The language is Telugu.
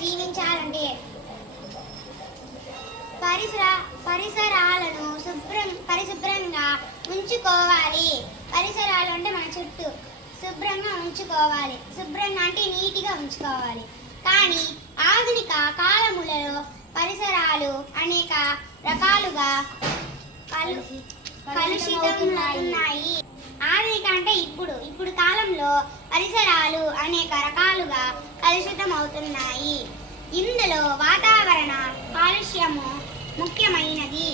జీవించాలంటే పరిసరాలను పరిశుభ్రంగా ఉంచుకోవాలి. పరిసరాలు అంటే మన చుట్టూ శుభ్రంగా ఉంచుకోవాలి. శుభ్రంగా అంటే నీట్గా ఉంచుకోవాలి. కానీ ఆధునిక కాలములలో పరిసరాలు అనేక రకాలుగా కలుషితమవుతున్నాయి. ఆధునిక అంటే ఇప్పుడు కాలంలో పరిసరాలు అనేక రకాలుగా కలుషితమవుతున్నాయి. ఇందులో వాతావరణ కాలుష్యము ముఖ్యమైనది.